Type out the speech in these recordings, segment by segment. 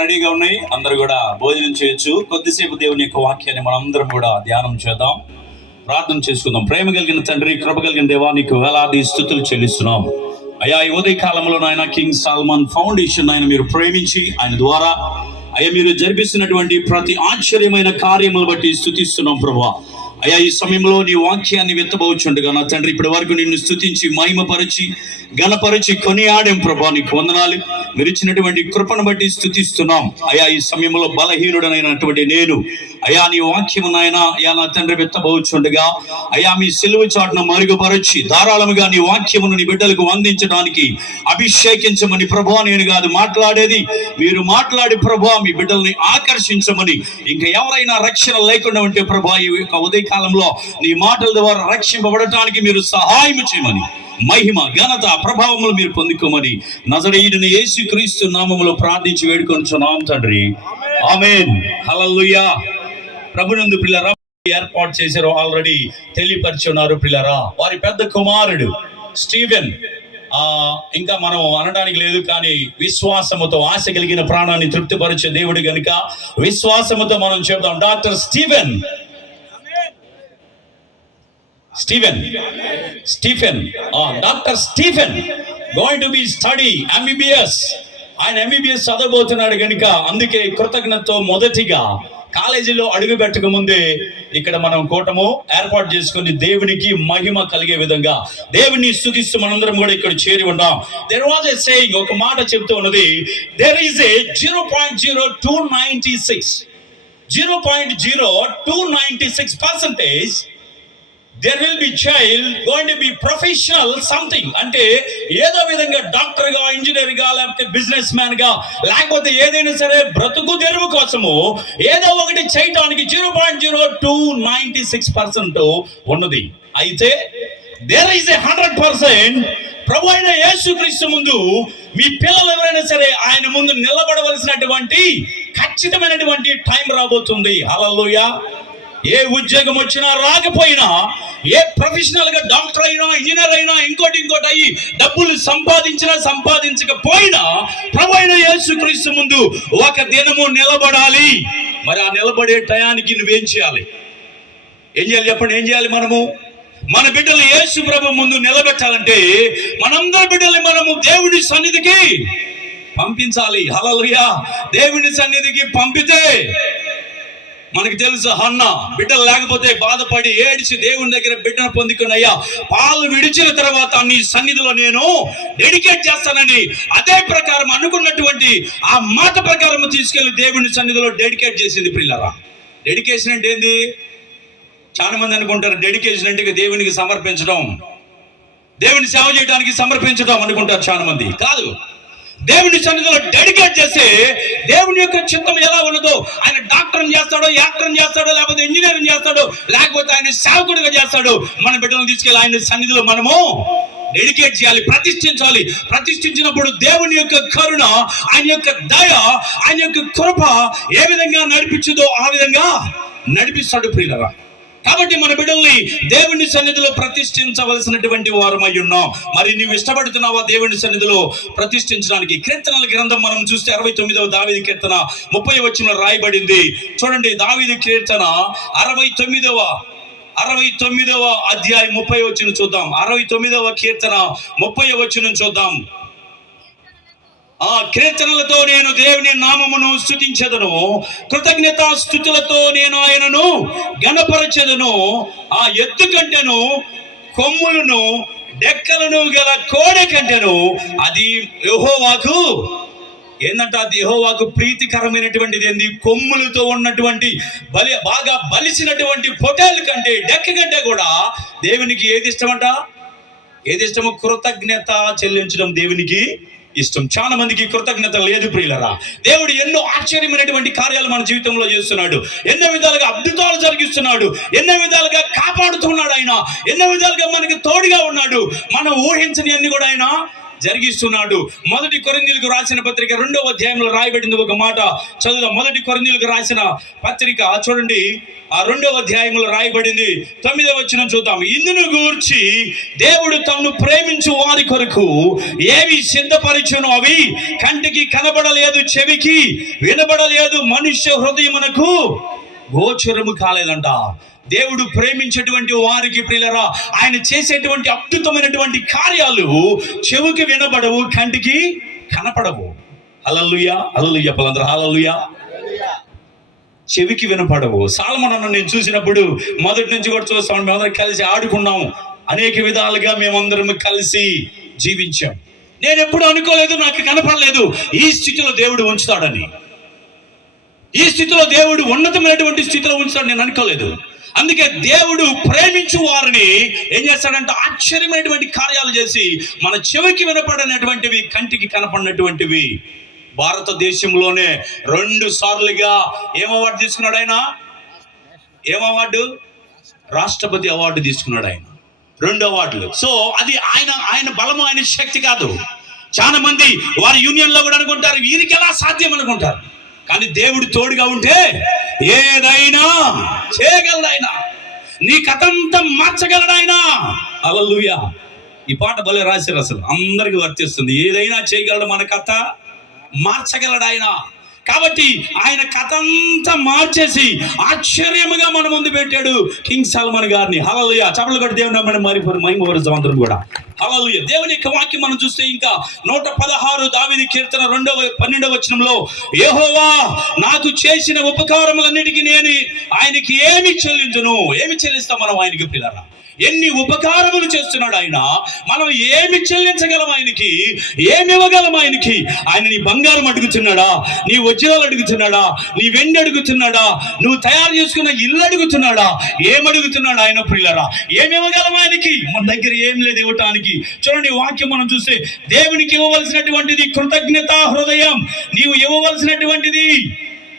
రెడీగా ఉన్నాయి. అందరూ కూడా భోజనం చేయొచ్చు. కొద్దిసేపు దేవుని యొక్క వాక్యాన్ని మనం అందరం కూడా ధ్యానం చేద్దాం, ప్రార్థన చేసుకుందాం. ప్రేమ కలిగిన తండ్రి, కృప కలిగిన దేవా, నీకు వేలాది స్తుతులు చెల్లిస్తున్నాం అయ్యా. ఈ ఉదయ కాలంలో నాయన కింగ్ సాల్మన్ ఫౌండేషన్ ఆయన మీరు ప్రేమించి ఆయన ద్వారా అయ్యా మీరు జరిపిస్తున్నటువంటి ప్రతి ఆశ్చర్యమైన కార్యములు బట్టి స్తుతిస్తున్నాం ప్రభువా. అయ్యా ఈ సమయంలో నీ వాక్యాన్ని వెత్తబోచుండగా నా తండ్రి ఇప్పటి వరకు నిన్ను స్తుతించి మహిమపరిచి ఘనపరిచి కొనియాడేం ప్రభా, నీకు వందనాలు. మీరు ఇచ్చినటువంటి కృపను బట్టి స్తుతిస్తున్నాం అయ్యా. ఈ సమయంలో బలహీనుడనైనటువంటి నేను అయ్యా నీ వాక్యము నాయన అయ్యా నా తండ్రి వెత్తబోచుండగా అయ్యా మీ సిలువ చాటును మరుగుపరచి ధారాళముగా నీ వాక్యమును నీ బిడ్డలకు అందించడానికి అభిషేకించమని ప్రభా. నేను కాదు మాట్లాడేది, మీరు మాట్లాడి ప్రభా మీ బిడ్డల్ని ఆకర్షించమని. ఇంకా ఎవరైనా రక్షణ లేకుండా ఉంటే ప్రభా ఈ యొక్క ఉదయ కాలంలో నీ మాటల ద్వారా రక్షింపబడటానికి మీరు సహాయం చేయమని, మహిమ ఘనత ప్రభావములు మీరు పొందుకోమని నజరేయుడైన యేసుక్రీస్తు నామములో ప్రార్థించి వేడుకొనుచున్నాం తండ్రి, ఆమేన్. హల్లెలూయా. ప్రభునందు పిల్లరా ఏర్పాటు చేశారు, ఆల్రెడీ తెలియపరిచున్నారు పిల్లరా. వారి పెద్ద కుమారుడు స్టీవెన్, ఇంకా మనం అనడానికి లేదు కానీ విశ్వాసముతో ఆశ కలిగిన ప్రాణాన్ని తృప్తిపరిచే దేవుడు గనుక విశ్వాసముతో మనం చెప్తాం. Doctor Stephen doctor Stephen going to be study MBBS. ఆయన ఎంబీబీఎస్ చదవబోతున్నాడు కనుక అందుకే కృతజ్ఞతతో మొదటిగా కాలేజీలో అడుగు పెట్టక ముందే ఇక్కడ మనం కూటము ఏర్పాటు చేసుకుని దేవునికి మహిమ కలిగే విధంగా దేవుని స్తుతిస్తూ మనందరం కూడా ఇక్కడ చేరి ఉన్నాం. దేర్ వాజ్ ఎ సేయింగ్, ఒక మాట చెప్తూ ఉన్నది, there is a 0.0296% there will be child going to be professional something. అంటే ఏదో విధంగా డాక్టర్ గా, ఇంజనీర్ గా, లేకపోతే బిజినెస్ మ్యాన్ గా, లేకపోతే ఏదైనా సరే బ్రతుకు తెరువు కోసము ఏదో ఒకటి చేయడానికి 0.0296% ఉన్నది. అయితే there is a 100% ప్రభు అయిన యేసుక్రీస్తు ముందు మీ పిల్లలు ఎవరైనా సరే ఆయన ముందు నిలబడవలసినటువంటి ఖచ్చితమైనటువంటి టైం రాబోతుంది. హల్లెలూయా. ఏ ఉద్యోగం వచ్చినా రాకపోయినా, ఏ ప్రొఫెషనల్ గా డాక్టర్ అయినా, ఇంజనీర్ అయినా, ఇంకోటి అయ్యి డబ్బులు సంపాదించినా సంపాదించకపోయినా ప్రభు అయిన యేసుక్రీస్తు ముందు ఒక దినము నిలబడాలి. మరి ఆ నిలబడే టయానికి నువ్వేం చేయాలి? ఏం చేయాలి చెప్పండి? ఏం చేయాలి? మనము మన బిడ్డలు యేసు ప్రభు ముందు నిలబెట్టాలంటే మనందరి బిడ్డల్ని మనము దేవుని సన్నిధికి పంపించాలి. హల్లెలూయా. దేవుని సన్నిధికి పంపితే మనకు తెలుసు, హన్నా బిడ్డలు లేకపోతే బాధపడి ఏడిచి దేవుని దగ్గర బిడ్డను పొందుకుని, అయ్యా పాలు విడిచిన తర్వాత నీ సన్నిధిలో నేను డెడికేట్ చేస్తానని అదే ప్రకారం అనుకున్నటువంటి ఆ మాట ప్రకారం తీసుకెళ్లి దేవుని సన్నిధిలో డెడికేట్ చేసింది. పిల్లరా, డెడికేషన్ అంటే ఏంది? చాలా మంది అనుకుంటారు డెడికేషన్ అంటే దేవునికి సమర్పించడం, దేవుని సేవ చేయడానికి సమర్పించడం అనుకుంటారు చాలా మంది. కాదు, దేవుని సన్నిధిలో డెడికేట్ చేస్తే దేవుని యొక్క చిత్తం ఎలా ఉన్నదో ఆయన డాక్టర్ని చేస్తాడో, యాక్టర్ని చేస్తాడో, లేకపోతే ఇంజనీరింగ్ చేస్తాడో, లేకపోతే ఆయన సేవకుడిగా చేస్తాడో, మన బిడ్డలను తీసుకెళ్ళి ఆయన సన్నిధిలో మనము డెడికేట్ చేయాలి, ప్రతిష్ఠించాలి. ప్రతిష్ఠించినప్పుడు దేవుని యొక్క కరుణ, ఆయన యొక్క దయ, ఆయన యొక్క కృప ఏ విధంగా నడిపించదో ఆ విధంగా నడిపిస్తాడు ప్రియులరా. కాబట్టి మన బిడ్డల్ని దేవుని సన్నిధిలో ప్రతిష్ఠించవలసినటువంటి వారమై ఉన్నాం. మరి నువ్వు ఇష్టపడుతున్నావా దేవుని సన్నిధిలో ప్రతిష్ఠించడానికి? కీర్తనల గ్రంథం మనం చూస్తే 69వ దావీదు కీర్తన 30వ వచనంలో రాయబడింది. చూడండి, దావీదు కీర్తన 69వ అధ్యాయం 30వ వచనం చూద్దాం. 69వ కీర్తన 30వ వచనం చూద్దాం. ఆ కీర్తనలతో నేను దేవుని నామమును స్తుతించెదను, కృతజ్ఞతా స్తుతులతో నేను ఆయనను ఘనపరచెదను. ఆ ఎద్దు కంటెను, కొమ్ములను డెక్కలను గల కోడె కంటెను అది యెహోవాకు ఏందంట? అది యెహోవాకు ప్రీతికరమైనటువంటిది. ఏంది? కొమ్ములతో ఉన్నటువంటి బాగా బలిసినటువంటి పొటేలు కంటే, డెక్క కంటే కూడా దేవునికి ఏది ఇష్టమంట? ఏది ఇష్టము? కృతజ్ఞత చెల్లించడం దేవునికి ఇష్టం. చాలా మందికి కృతజ్ఞత లేదు ప్రియులరా. దేవుడు ఎన్నో ఆశ్చర్యమైనటువంటి కార్యాలు మన జీవితంలో చేస్తున్నాడు, ఎన్నో విధాలుగా అద్భుతాలు జరిగిస్తున్నాడు, ఎన్నో విధాలుగా కాపాడుతున్నాడు ఆయన, ఎన్నో విధాలుగా మనకి తోడుగా ఉన్నాడు. మనం ఊహించని అన్ని కూడా ఆయన జరిగిస్తున్నాడు. 1 కొరింథీయులకు రాసిన పత్రిక 2వ అధ్యాయంలో రాయబడింది ఒక మాట చదువుదాం. 1 కొరింథీయులకు రాసిన పత్రిక చూడండి, ఆ 2వ అధ్యాయంలో రాయబడింది 9వ వచనం చూద్దాం. ఇందును గూర్చి దేవుడు తమను ప్రేమించు వారి కొరకు ఏవి సిద్ధపరిచునో అవి కంటికి కనబడలేదు, చెవికి వినబడలేదు, మనుష్య హృదయమునకు గోచరము కాలేదంట. దేవుడు ప్రేమించేటువంటి వారికి ప్రియులారా, ఆయన చేసేటువంటి అద్భుతమైనటువంటి కార్యాలు చెవికి వినబడవు, కంటికి కనపడవు. హల్లెలూయా, హల్లెలూయా పలందరూ హల్లెలూయా. చెవికి వినపడవు. సాల్మన్ అన్న నేను చూసినప్పుడు మొదటి నుంచి కూడా చూస్తాం, మేమందరం కలిసి ఆడుకున్నాం, అనేక విధాలుగా మేమందరం కలిసి జీవించాం. నేను ఎప్పుడు అనుకోలేదు, నాకు కనపడలేదు ఈ స్థితిలో దేవుడు ఉంచుతాడని. ఈ స్థితిలో దేవుడు ఉన్నతమైనటువంటి స్థితిలో ఉంచుతాడు నేను అనుకోలేదు. అందుకే దేవుడు ప్రేమించు వారిని ఏం చేస్తాడంటే ఆశ్చర్యమైనటువంటి కార్యాలు చేసి మన చెవికి వినపడినటువంటివి, కంటికి కనపడినటువంటివి. భారతదేశంలోనే 2 సార్లుగా ఏం అవార్డు తీసుకున్నాడు ఆయన? ఏం అవార్డు? రాష్ట్రపతి అవార్డు తీసుకున్నాడు ఆయన. 2 అవార్డులు. సో అది ఆయన బలము, ఆయన శక్తి కాదు. చాలా మంది వారి యూనియన్ లో కూడా అనుకుంటారు వీరికి ఎలా సాధ్యం అనుకుంటారు. కానీ దేవుడు తోడుగా ఉంటే ఏదైనా చేయగలడు ఆయన. నీ కథంతా మార్చగలడు ఆయన. హల్లెలూయా. ఈ పాట భలే రాశారు, అసలు అందరికి వర్తిస్తుంది. ఏదైనా చేయగలడు, మన కథ మార్చగలడు ఆయన. కాబట్టి ఆయన కథ అంతా మార్చేసి ఆశ్చర్యముగా మన ముందు పెట్టాడు కింగ్ సల్మాన్ గారిని. హల్లెలూయా. చప్పట్లు కొట్టి దేవుని నామమున మహిమపరుద్దాం అందరం కూడా. హల్లెలూయా. దేవుని యొక్క వాక్యం మనం చూస్తే ఇంకా 116 దావీదు కీర్తన 12వ వచనంలో, యెహోవా నాకు చేసిన ఉపకారములన్నిటికీ నేను ఆయనకి ఏమి చెల్లించును? ఏమి చెల్లిస్తాం మనం ఆయనకి పిల్లరా? ఎన్ని ఉపకారములు చేస్తున్నాడు ఆయన, మనం ఏమి చెల్లించగలం ఆయనకి? ఏమి ఇవ్వగలం ఆయనకి? ఆయన నీ బంగారం అడుగుతున్నాడా? నీ వజ్రాలు అడుగుతున్నాడా? నీ వెండి అడుగుతున్నాడా? నువ్వు తయారు చేసుకున్న ఇల్లు అడుగుతున్నాడా? ఏమడుగుతున్నాడు ఆయన ప్రియులారా? ఏమి ఇవ్వగలం ఆయనకి? మన దగ్గర ఏం లేదు ఇవ్వటానికి. చూడండి వాక్యం మనం చూస్తే, దేవునికి ఇవ్వవలసినటువంటిది కృతజ్ఞతా హృదయం. నీవు ఇవ్వవలసినటువంటిది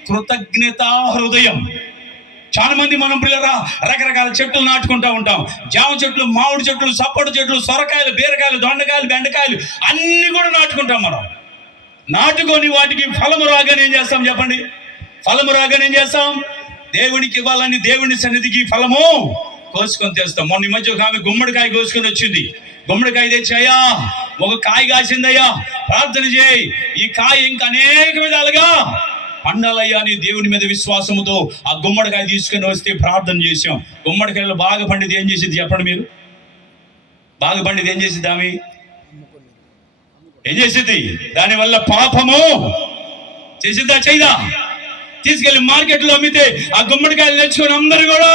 కృతజ్ఞతా హృదయం. చాలా మంది మనం పిల్లరా రకరకాల చెట్లు నాటుకుంటా ఉంటాం. జామ చెట్లు, మామిడి చెట్లు, సపోటా చెట్లు, సొరకాయలు, బీరకాయలు, దొండకాయలు, బెండకాయలు అన్ని కూడా నాటుకుంటాం. మనం నాటుకొని వాటికి ఫలము రాగానే ఏం చేస్తాం చెప్పండి? ఫలము రాగానే ఏం చేస్తాం? దేవునికి ఇవ్వాలని దేవుని సన్నిధికి ఫలము కోసుకొని తెస్తాం. మొన్న ఈ మధ్య ఒక ఆమె గుమ్మడికాయ కోసుకొని వచ్చింది. గుమ్మడికాయ తెచ్చాయా, ఒక కాయ కాసిందయ్యా, ప్రార్థన చేయి, ఈ కాయ ఇంకా అనేక విధాలుగా పండాలయ్యా అని దేవుని మీద విశ్వాసముతో ఆ గుమ్మడికాయ తీసుకుని వస్తే ప్రార్థన చేసాం. గుమ్మడికాయలు బాగా పండితే ఏం చేసింది చెప్పండి మీరు? బాగా పండితే ఏం చేసింది ఆమె? ఏం చేసింది? దానివల్ల పాపము చేసిందా చేయదా? తీసుకెళ్లి మార్కెట్లో అమ్మితే ఆ గుమ్మడికాయలు తెచ్చుకొని అందరూ కూడా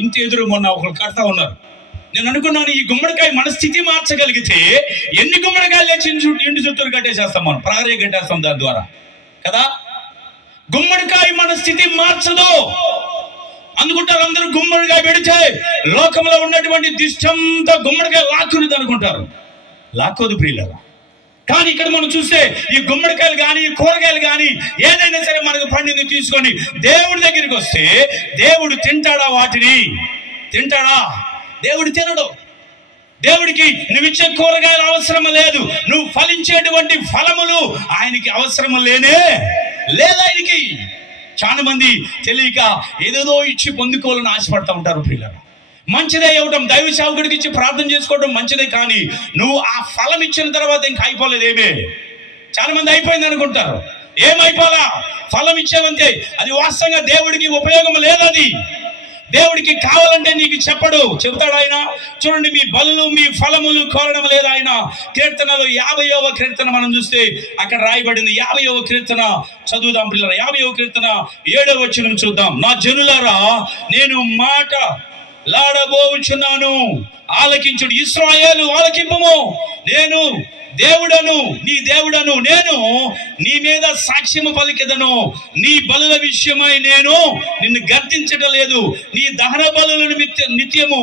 ఇంటి ఎదురు మొన్న ఒకరు కడతా ఉన్నారు. నేను అనుకున్నాను, ఈ గుమ్మడికాయ మన స్థితి మార్చగలిగితే ఎన్ని గుమ్మడికాయలు తెచ్చి ఇంటి చుట్టూరు కట్టేసేస్తాం, మనం ప్రహరీ కట్టేస్తాం దాని ద్వారా కదా. గుమ్మడికాయ మన స్థితి మార్చదు అనుకుంటారు అందరూ. గుమ్మడికాయ పెడితే లోకంలో ఉన్నటువంటి దిష్టంతో గుమ్మడికాయ లాక్కునేది అనుకుంటారు. లాక్కోదు ప్రియులారా. కానీ ఇక్కడ మనం చూస్తే ఈ గుమ్మడికాయలు కానీ, కూరగాయలు కానీ ఏదైనా సరే మనకు పండింది తీసుకొని దేవుడి దగ్గరికి వస్తే దేవుడు తింటాడా? వాటిని తింటాడా? దేవుడు తినడు. దేవుడికి నువ్వు ఇచ్చే కూరగాయలు అవసరం లేదు, నువ్వు ఫలించేటువంటి ఫలములు ఆయనకి అవసరం లేనే లేదు ఆయనకి. చాలా మంది తెలియక ఏదేదో ఇచ్చి పొందుకోవాలని ఆశపడతా ఉంటారు ప్రియులారా. మంచిదే ఇవ్వటం, దైవ సేవకుడికి ఇచ్చి ప్రార్థన చేసుకోవడం మంచిదే. కానీ నువ్వు ఆ ఫలం ఇచ్చిన తర్వాత ఇంకా అయిపోలేదు. ఏమే చాలా మంది అయిపోయింది అనుకుంటారు. ఏమైపోలా? ఫలం ఇచ్చేవంతే. అది వాస్తవంగా దేవుడికి ఉపయోగం లేదు. అది దేవుడికి కావాలంటే నీకు చెప్పడు, చెబుతాడు ఆయన. చూడండి, మీ బలులు మీ ఫలములు కోరడం లేదు ఆయన. కీర్తనలో 50వ కీర్తన మనం చూస్తే అక్కడ రాయబడింది. 50వ కీర్తన చదువుదాం పిల్లలు. 50వ కీర్తన 7వ వచనం చూద్దాం. నా జనులారా, నేను మాట లాడబోచున్నాను, ఆలకించుడు. ఇశ్రాయేలు ఆలకింపుము, నేను దేవుడను, నీ దేవుడను, నేను నీ మీద సాక్ష్యము పలికెదను. నీ బలుల విషయమై నేను నిన్ను గర్దించటం లేదు. నీ దహన బలులను నిత్యము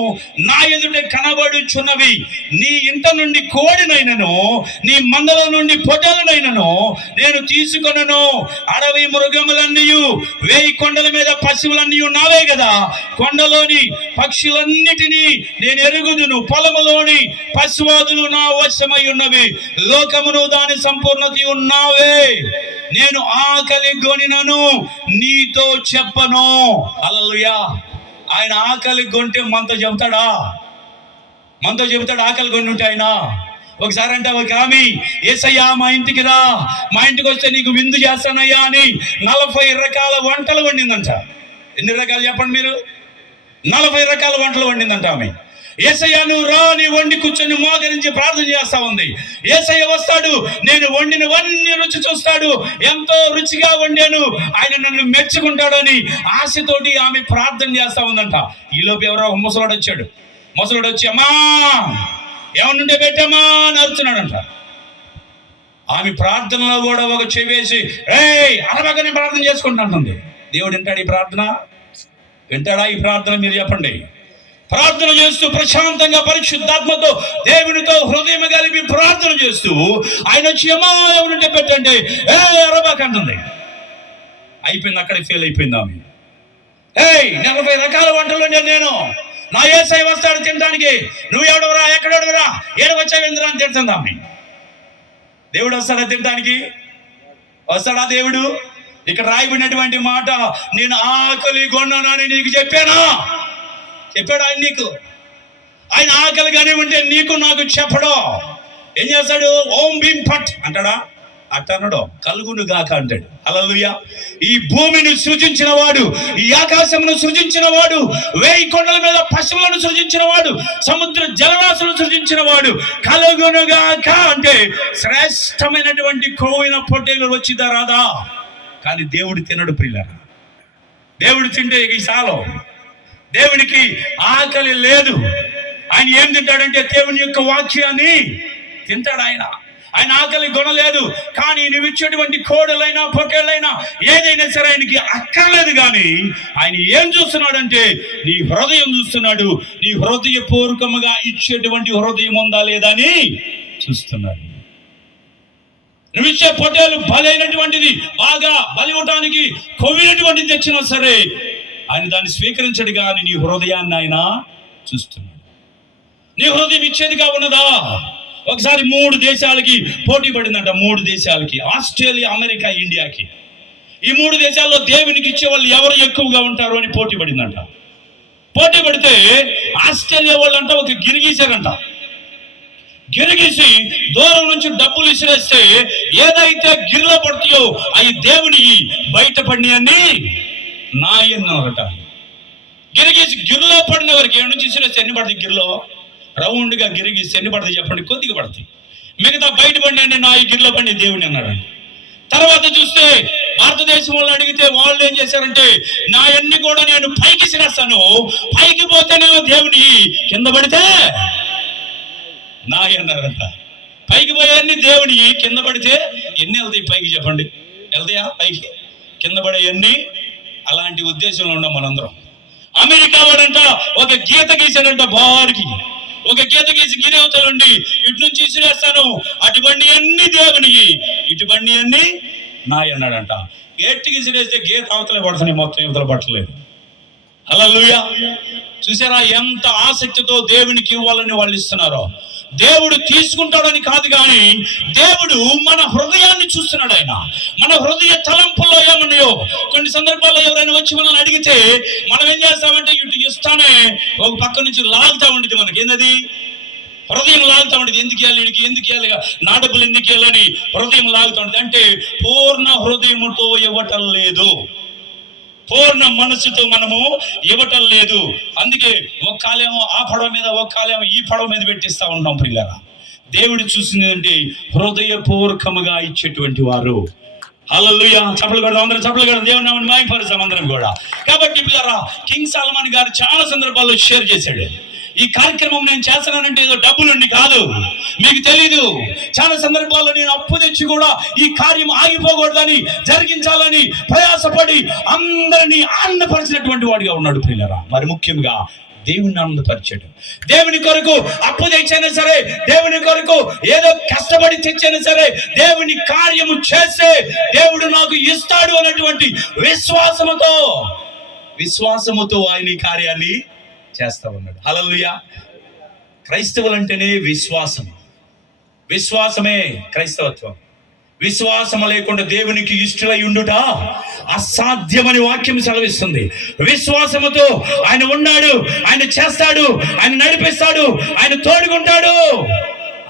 నా ఎదుట కనబడుచున్నవి. నీ ఇంట నుండి కోడినైనను, నీ మందల నుండి పొట్టలనైనను నేను తీసుకొనను. అడవి మృగములన్నీ, 1000 కొండల మీద పశువులన్నీ నావే కదా. కొండలోని పక్షులన్నిటినీ నేను ఎరుగుదును, పొలములోని పశువాదులు నా వశమై ఉన్నవి. లోకమును దాని సంపూర్ణత ఉన్నావే. నేను ఆకలి గొనినను నీతో చెప్పను. హల్లెలూయా. ఆయన ఆకలి గొంటే మనతో చెబుతాడా? మనతో చెబుతాడు ఆకలి కొని ఉంటే ఆయన. ఒకసారి అంటే ఒక ఆమె, యేసయ్యా మా ఇంటికి రా, మా ఇంటికి వస్తే నీకు విందు చేస్తానయ్యా అని 40 రకాల వంటలు వండిందంట. ఎన్ని రకాలు చెప్పండి మీరు? 40 రకాల వంటలు వండిందంట ఆమె. యేసయ్యా నువ్వు రా, నీ వండి కూర్చొని మోకరించి ప్రార్థన చేస్తా ఉంది. యేసయ్య వస్తాడు, నేను వండినవన్నీ రుచి చూస్తాడు, ఎంతో రుచిగా వండాను, ఆయన నన్ను మెచ్చుకుంటాడని ఆశతోటి ఆమె ప్రార్థన చేస్తా ఉందంట. ఈలోపు ఎవరో ఒక ముసలోడు వచ్చాడు. ముసలోడు వచ్చి అమ్మా ఏమన్నుంటే పెట్టమ్మా అని అరుచున్నాడంట. ఆమె ప్రార్థనలో కూడా ఒక చెవేసి అలాగే నేను ప్రార్థన చేసుకుంటానంది. దేవుడు వింటాడు ఈ ప్రార్థన? వింటాడా ఈ ప్రార్థన? మీరు చెప్పండి. ప్రార్థన చేస్తూ ప్రశాంతంగా పరిశుద్ధాత్మతో దేవునితో హృదయం కలిపి ప్రార్థన చేస్తూ ఆయన వచ్చి అమ్మా ఎవరుంటే పెట్టండి అరబాకంటుంది. అయిపోయింది, అక్కడికి ఫెయిల్ అయిపోయింది ఆమె. 40 రకాల వంటలు నేను, నా యేసయ్య వస్తాడు తినడానికి, నువ్వు ఎవడవరా, ఎక్కడెవడవరా, ఏడవచ్చావు ఎందుకు అని తిడుతుంది ఆమె. దేవుడు వస్తాడా తినడానికి? వస్తాడా దేవుడు? ఇక్కడ రాయబడినటువంటి మాట, నేను ఆకలి కొన్నానని నీకు చెప్పానా? చెప్పాడు ఆయన నీకు? ఆయన ఆకలి కానీ ఉంటే నీకు నాకు చెప్పడు. ఏం చేస్తాడు? ఓం భీం ఫట్ అంటాడా? అట్టనడు, కలుగును గాక అంటాడు. హల్లెలూయా. ఈ భూమిని సృజించిన వాడు, ఈ ఆకాశమును సృజించిన వాడు, 1000 కొండల మీద పశువులను సృజించిన వాడు, సముద్ర జలరాశులను సృజించిన వాడు, కలుగును గాక అంటే శ్రేష్టమైనటువంటి కొవ్విన పొట్టేలు వచ్చిదా రాదా? కానీ దేవుడు తినడు ప్రియులారా. దేవుడు తింటే ఈ సాలో. దేవునికి ఆకలి లేదు. ఆయన ఏం తింటాడంటే దేవుని యొక్క వాక్యాన్ని తింటాడు. ఆయన ఆకలి కొనలేదు. కానీ నువ్వు ఇచ్చేటువంటి కోడలైనా పొట్టేళ్ళైనా ఏదైనా సరే ఆయనకి అక్కర్లేదు. కానీ ఆయన ఏం చూస్తున్నాడంటే నీ హృదయం చూస్తున్నాడు. నీ హృదయపూర్వకముగా ఇచ్చేటువంటి హృదయం ఉందా లేదా అని చూస్తున్నాడు. నువ్వు ఇచ్చే పొట్టేలు బలైనటువంటిది, బాగా బలి ఇవ్వటానికి కొవ్వినటువంటిది తెచ్చినా సరే ఆయన దాన్ని స్వీకరించడు. కానీ నీ హృదయాన్ని ఆయన చూస్తున్నాడు. నీ హృదయం ఇచ్చేదిగా ఉన్నదా? ఒకసారి 3 దేశాలకి పోటీ పడిందంట. 3 దేశాలకి, ఆస్ట్రేలియా, అమెరికా, ఇండియాకి. ఈ 3 దేశాల్లో దేవునికి ఇచ్చే వాళ్ళు ఎవరు ఎక్కువగా ఉంటారు అని పోటీ పడిందంట. పోటీ పడితే ఆస్ట్రేలియా వాళ్ళంట ఒక గిరిగీసారంట. గిరిగీసి దూరం నుంచి డబ్బులు విసిరేస్తే ఏదైతే గిరిలో పడతాయో అవి దేవుని బయటపడినవన్నీ నాయన్నరట. గిరిగీసి గిరిలో పడిన వారికి ఏడు నుంచి విసిరేస్తే ఎన్ని పడతాయి? గిరిలో రౌండ్గా గిరిగీసి ఎన్ని పడతాయి చెప్పండి? కొద్దిగా పడతాయి. మిగతా బయట పడిన నా ఈ గిరిలో పడి దేవుని అన్నాడు. తర్వాత చూస్తే భారతదేశం వాళ్ళు అడిగితే వాళ్ళు ఏం చేశారంటే నా అన్ని కూడా నేను పైకి సిరేస్తాను, పైకి పోతేనేమో దేవుని, కింద పడితే నా అన్నారంట. పైకి పోయేవన్నీ దేవుని, కింద పడితే ఎన్ని వెళ్తాయి పైకి చెప్పండి? వెళ్తాయా పైకి? కింద పడేవన్నీ. అలాంటి ఉద్దేశంలో ఉన్నాం మనందరం. అమెరికా వాడంట ఒక గీత గీసాడంట, బారికి ఒక గీత గీసి గిరేవతలండి ఇటు నుంచి విసిరేస్తాను, అటువంటి అన్ని దేవునికి, ఇటువంటి అన్ని నాయ అన్నాడంట. గట్టికి విసిరేస్తే గీత అవతలే పడుతున్నాయి, మొత్తం యువతలు పట్టలేదు. హల్లెలూయా. చూసారా ఎంత ఆసక్తితో దేవునికి ఇవ్వాలని వాళ్ళు ఇస్తున్నారో? దేవుడు తీసుకుంటాడని కాదు, కానీ దేవుడు మన హృదయాన్ని చూస్తున్నాడు. ఆయన మన హృదయ తలంపుల్లో ఏమన్నాయో కొన్ని సందర్భాల్లో ఎవరైనా వచ్చి మనల్ని అడిగితే మనం ఏం చేస్తామంటే ఇటు ఇస్తానే ఒక పక్క నుంచి లాగుతా ఉండేది. మనకి ఏంటది? హృదయం లాగుతా ఉండేది. ఎందుకు ఇవ్వాలి వీడికి, ఎందుకు ఇవ్వాలి, నా డబ్బులు ఎందుకు ఇవ్వాలని హృదయం లాగుతా ఉండేది. అంటే పూర్ణ హృదయముతో ఇవ్వటం లేదు, పూర్ణ మనసుతో మనము ఇవ్వటం లేదు. అందుకే ఒక కాలేమో ఆ పడవ మీద, ఒక కాలేమో ఈ పడవ మీద పెట్టిస్తా ఉంటాం ప్రియులారా. దేవుడు చూసిందంటే హృదయపూర్వకముగా ఇచ్చేటువంటి వారు. హల్లెలూయా. చప్పట్లు కొడదాం అందరం, చప్పట్లు కొడదాం, దేవుని నామమున మహిమపరుద్దాం అందరం కూడా. కాబట్టి ప్రియులారా, కింగ్ సాలమన్ గారు చాలా సందర్భాల్లో షేర్ చేశాడు. ఈ కార్యక్రమం నేను చేస్తున్నానంటే ఏదో డబ్బులుండి కాదు, మీకు తెలీదు. చాలా సందర్భాల్లో నేను అప్పు తెచ్చి కూడా ఈ కార్యం ఆగిపోకూడదని, జరిగించాలని ప్రయాసపడి అందరినీ ఆనందపరిచినటువంటి వాడిగా ఉన్నాడు ప్రియులారా. మరి ముఖ్యంగా దేవుని ఆనందపరిచాడు. దేవుని కొరకు అప్పు తెచ్చైనా సరే, దేవుని కొరకు ఏదో కష్టపడి తెచ్చైనా సరే, దేవుని కార్యము చేస్తే దేవుడు నాకు ఇస్తాడు అన్నటువంటి విశ్వాసముతో ఆయన ఈ కార్యాన్ని చేస్తా ఉన్నాడు. హల్లెలూయా. క్రైస్తవులు అంటేనే విశ్వాసం. విశ్వాసమే క్రైస్తవత్వం. విశ్వాసము లేకుండా దేవునికి ఇష్టలై ఉండుట అసాధ్యమని వాక్యం సెలవిస్తుంది. విశ్వాసముతో ఆయన ఉన్నాడు, ఆయన చేస్తాడు, ఆయన నడిపిస్తాడు, ఆయన తోడుకుంటాడు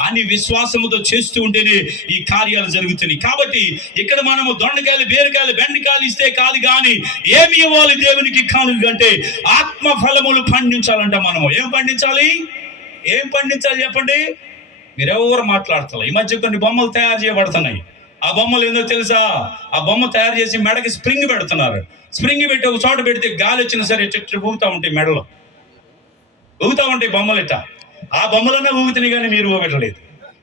అని విశ్వాసముతో చేస్తూ ఉంటేనే ఈ కార్యాలు జరుగుతున్నాయి. కాబట్టి ఇక్కడ మనము దొండకాయలు, బీరకాయలు, బెండకాయలు ఇస్తే కాదు, కానీ ఏమి ఇవ్వాలి దేవునికి కానుక అంటే ఆత్మ ఫలములు పండించాలంట. మనము ఏం పండించాలి చెప్పండి. మీరెవరు మాట్లాడతారు? ఈ మధ్య కొన్ని బొమ్మలు తయారు చేయబడుతున్నాయి. ఆ బొమ్మలు ఏందో తెలుసా? ఆ బొమ్మ తయారు చేసి మెడకి స్ప్రింగ్ పెడుతున్నారు. స్ప్రింగ్ పెట్టి ఒక చోట పెడితే గాలి వచ్చినా సరే చెట్లు ఊగుతూ ఉంటాయి, మెడలో ఊగుతూ ఉంటాయి బొమ్మలు. ఇట్ట ఆ బొమ్మలన్నా ఊగుతున్నాయి, కానీ మీరు ఊగట్లేదు.